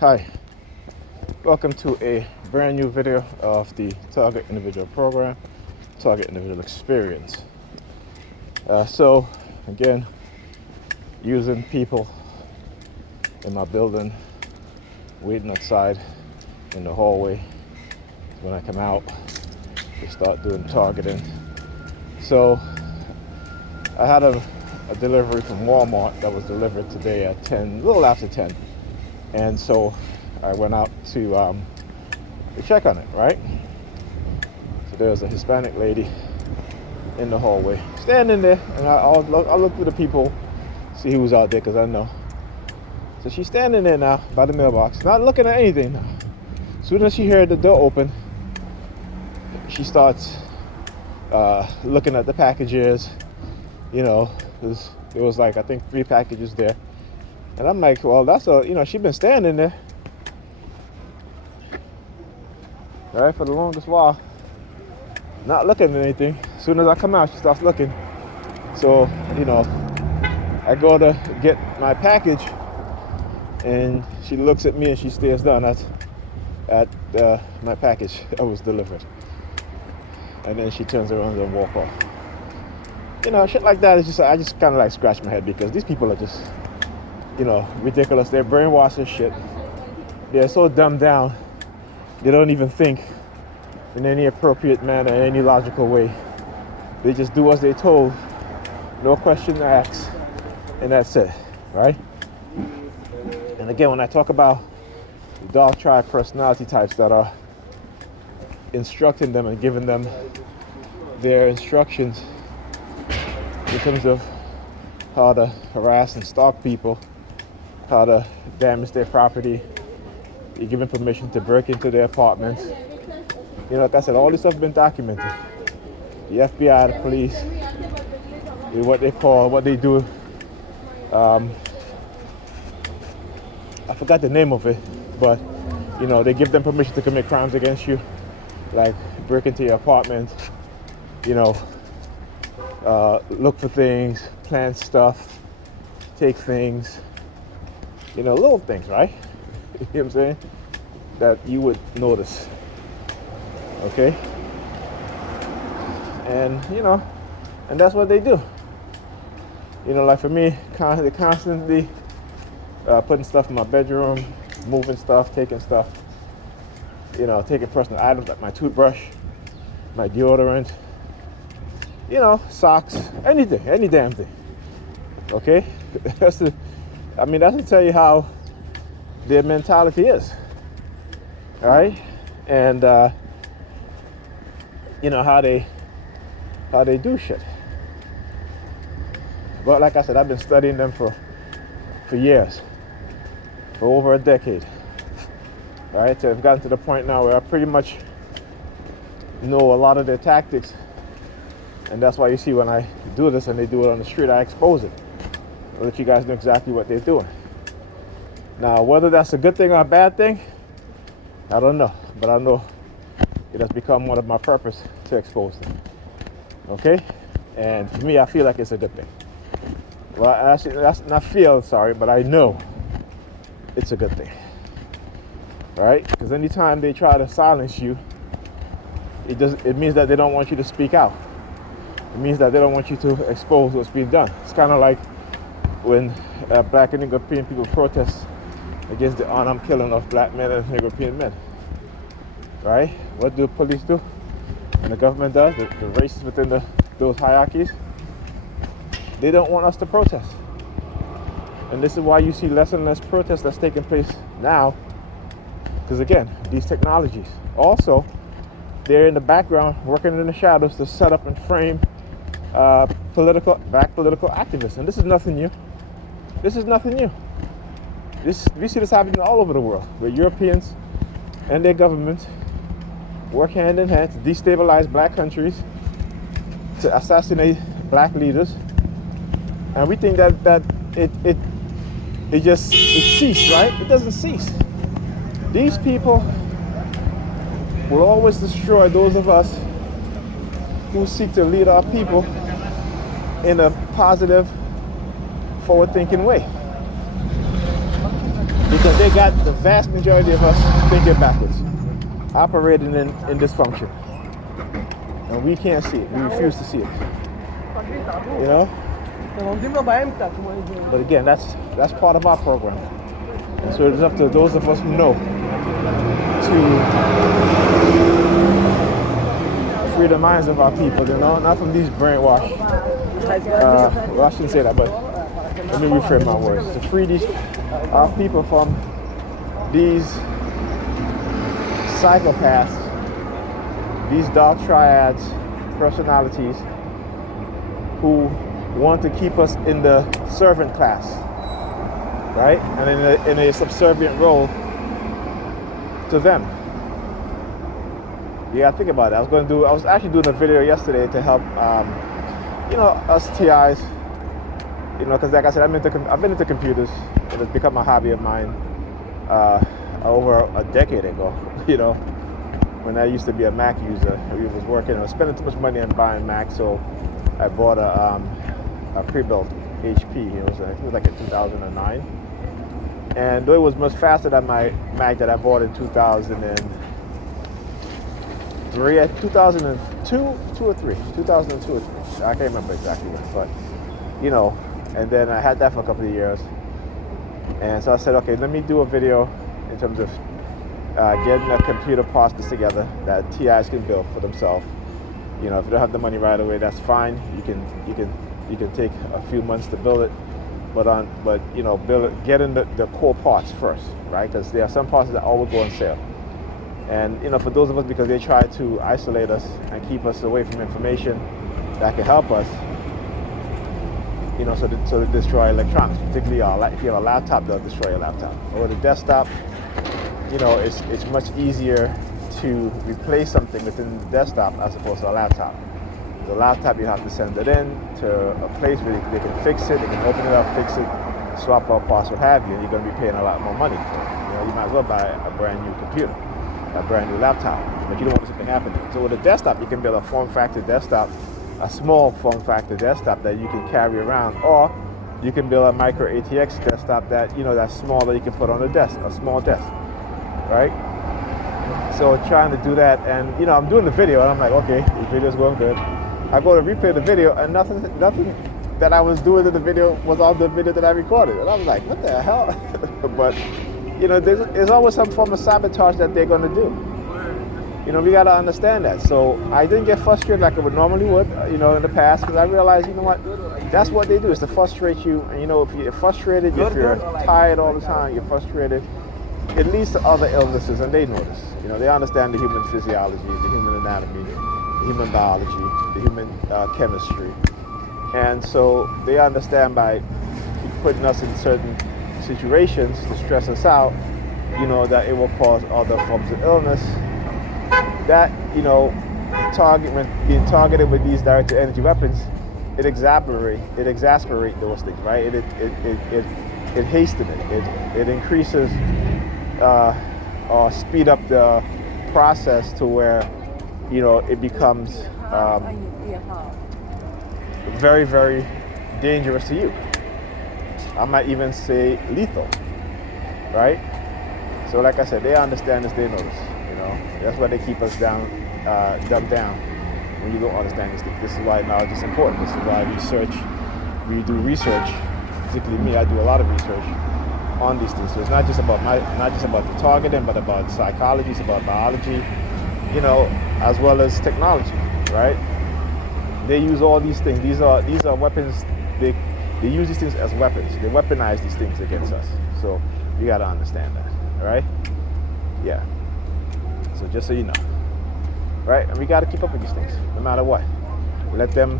Hi, welcome to a brand new video of the Target Individual Program, Target Individual Experience. So again, using people in my building, waiting outside in the hallway. When I come out, they start doing targeting. So I had a delivery from Walmart that was delivered today at 10, a little after 10. And so I went out to check on it, right? So there was a Hispanic lady in the hallway, standing there, and I'll look through the people, see who's out there, because I know. So she's standing there now by the mailbox, not looking at anything now. As soon as she heard the door open, she starts looking at the packages. You know, there was like, I think 3 packages there. And I'm like, well, that's she's been standing there, all right, for the longest while, not looking at anything. As soon as I come out, she starts looking. So, I go to get my package, and she looks at me and she stares down at my package that was delivered. And then she turns around and walks off. Shit like that is just, I just kind of like scratch my head, because these people are just, ridiculous. They're brainwashed as shit. They're so dumbed down, they don't even think in any appropriate manner, any logical way. They just do as they're told, no question asked, and that's it, right? And again, when I talk about the dark tribe personality types that are instructing them and giving them their instructions in terms of how to harass and stalk people, how to damage their property, you're given permission to break into their apartments. Like I said, all this stuff has been documented. The FBI, the police, what they do, I forgot the name of it, but they give them permission to commit crimes against you, like break into your apartment, look for things, plant stuff, take things, little things, right? You know what I'm saying? That you would notice. Okay? And, and that's what they do. Like for me, they're constantly putting stuff in my bedroom, moving stuff, taking stuff, taking personal items like my toothbrush, my deodorant, socks, anything, any damn thing. Okay? That's to tell you how their mentality is. All right? And how they do shit. But like I said, I've been studying them for years, for over a decade. All right? So I've gotten to the point now where I pretty much know a lot of their tactics. And that's why you see when I do this and they do it on the street, I expose it. I'll let you guys know exactly what they're doing. Now, whether that's a good thing or a bad thing, I don't know. But I know it has become one of my purpose to expose them. Okay? And for me, I feel like it's a good thing. Well, actually, that's not feel, sorry, but I know it's a good thing. All right? Because anytime they try to silence you, it means that they don't want you to speak out. It means that they don't want you to expose what's being done. It's kind of like when black and European people protest against the unarmed killing of black men and European men. Right? What do police do? And the government does, the races within those hierarchies, they don't want us to protest. And this is why you see less and less protests that's taking place now. Because again, these technologies. Also, they're in the background, working in the shadows to set up and frame political activists. And this is nothing new. This is nothing new. We see this happening all over the world, where Europeans and their governments work hand in hand to destabilize black countries, to assassinate black leaders, and we think that it ceased, right? It doesn't cease. These people will always destroy those of us who seek to lead our people in a positive, forward-thinking way. Because they got the vast majority of us thinking backwards, operating in dysfunction. And we can't see it. We refuse to see it. You know? But again, that's part of our program. And so it's up to those of us who know to free the minds of our people, you know, not from these brainwashed. Well, I shouldn't say that, but let me reframe my words. To free our people from these psychopaths, these dark triads, personalities who want to keep us in the servant class, right? And in a subservient role to them. Yeah, think about it. I was actually doing a video yesterday to help, you know, us TIs, you know, because like I said, I've been into computers. It has become a hobby of mine over a decade ago, you know, when I used to be a Mac user. I was spending too much money on buying Mac, so I bought a pre-built HP. It was like in 2009. And though it was much faster than my Mac that I bought in 2003, 2002 or 3, 2002 or 3. I can't remember exactly when, but you know, and then I had that for a couple of years. And so I said, okay, let me do a video in terms of getting a computer parts together that TIs can build for themselves. You know, if you don't have the money right away, that's fine. You can take a few months to build it, but you know, getting the core parts first, right? Because there are some parts that always go on sale. And you know, for those of us, because they try to isolate us and keep us away from information that can help us, you know, so to destroy electronics, particularly if you have a laptop, they'll destroy your laptop. Or the desktop, you know, it's much easier to replace something within the desktop as opposed to a laptop. The laptop, you have to send it in to a place where they can fix it, they can open it up, fix it, swap out parts, what have you, and you're going to be paying a lot more money for it. You know, you might as well buy a brand new computer, a brand new laptop, but you don't want something happening. So with a desktop, you can build a form factor desktop, a small form factor desktop that you can carry around, or you can build a micro ATX desktop that, you know, that's small that you can put on a desk, a small desk, right? So trying to do that, and you know, I'm doing the video, and I'm like, okay, the video's going good. I go to replay the video, and nothing that I was doing in the video was on the video that I recorded, and I was like, what the hell? But you know, there's always some form of sabotage that they're going to do. You know, we got to understand that. So I didn't get frustrated like I would normally would, you know, in the past, because I realized, you know what, that's what they do, is to frustrate you. And you know, if you're frustrated, if you're tired all the time, you're frustrated, it leads to other illnesses, and they know this. You know, they understand the human physiology, the human anatomy, the human biology, the human chemistry. And so they understand by putting us in certain situations to stress us out, you know, that it will cause other forms of illness. That, you know, when being targeted with these directed energy weapons, it exasperates those things, right? It hastens it. It increases or speed up the process to where, you know, it becomes very, very dangerous to you. I might even say lethal, right? So like I said, they understand this, they know this, you know. That's why they keep us dumbed down when you don't understand these things. This is why knowledge is important. This is why we do research, particularly me, I do a lot of research on these things. So it's not just about the targeting, but about psychology, it's about biology, you know, as well as technology, right? They use all these things. These are weapons. They use these things as weapons. They weaponize these things against us. So you got to understand that, right? Yeah. So just so you know, right? And we got to keep up with these things, no matter what. Let them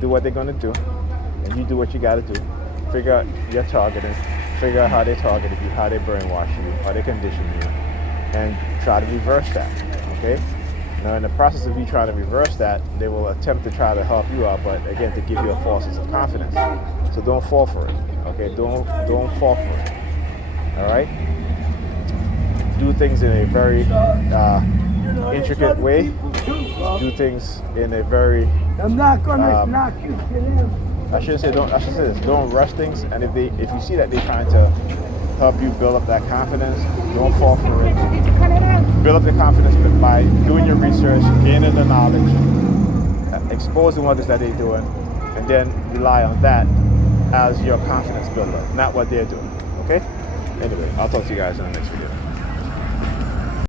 do what they're going to do, and you do what you got to do. Figure out your targeting. Figure out how they targeted you, how they brainwash you, how they condition you, and try to reverse that. Okay. Now, in the process of you trying to reverse that, they will attempt to try to help you out, but again, to give you a false sense of confidence. So don't fall for it. Okay. Don't fall for it. All right. Do things in a very intricate way. Do things in a very I'm not gonna knock you. I should say this. Don't rush things. And if you see that they're trying to help you build up that confidence. Don't fall for it. Build up the confidence by doing your research, gaining the knowledge, exposing what it is that they're doing, and then rely on that as your confidence builder, not what they're doing. Okay? Anyway, I'll talk to you guys in the next video.